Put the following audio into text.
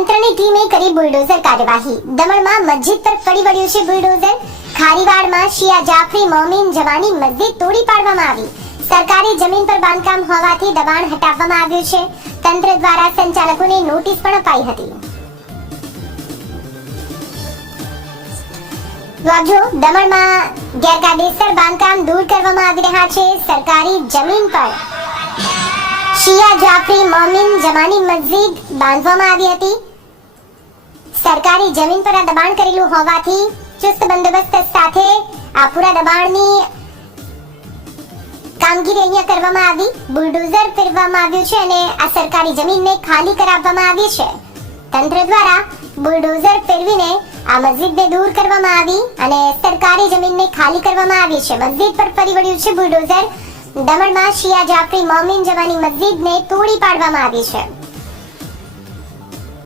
તંત્રની ટીમે કરી બુલડોઝર કાર્યવાહી. દમણમાં મસ્જિદ પર ફરી વળ્યું છે બુલડોઝર. ખારીવાડમાં શિયા જાફરી મોમીન જમાની મસ્જિદ તોડી પાડવામાં આવી. સરકારી જમીન પર બાંધકામ હોવાથી દબાણ હટાવવામાં આવ્યું છે. તંત્ર દ્વારા સંચાલકોને નોટિસ પણ અપાઈ હતી. દમણમાં ગેરકાયદેસર બાંધકામ દૂર કરવામાં આવી રહ્યા છે. સરકારી જમીન પર શિયા જાફરી મોમીન જમાની મસ્જિદ બાંધવામાં આવી હતી. સરકારી જમીન પર આ દબાણ કરેલું હોવાથી ચુસ્ત બંદોબસ્ત સાથે આ પૂરા દબાણની કામગીરી અહીંયા કરવામાં આવી. બુલડોઝર ફેરવવામાં આવ્યું છે અને આ સરકારી જમીનને ખાલી કરાવવામાં આવી છે. તંત્ર દ્વારા બુલડોઝર ફેરવીને આ મસ્જિદને દૂર કરવામાં આવી અને સરકારી જમીનને ખાલી કરવામાં આવી છે. મસ્જિદ પર ફરી વળ્યું છે બુલડોઝર. દમણમાં શિયા જાફરી મોમીન જમાની મસ્જિદને તોડી પાડવામાં આવી છે.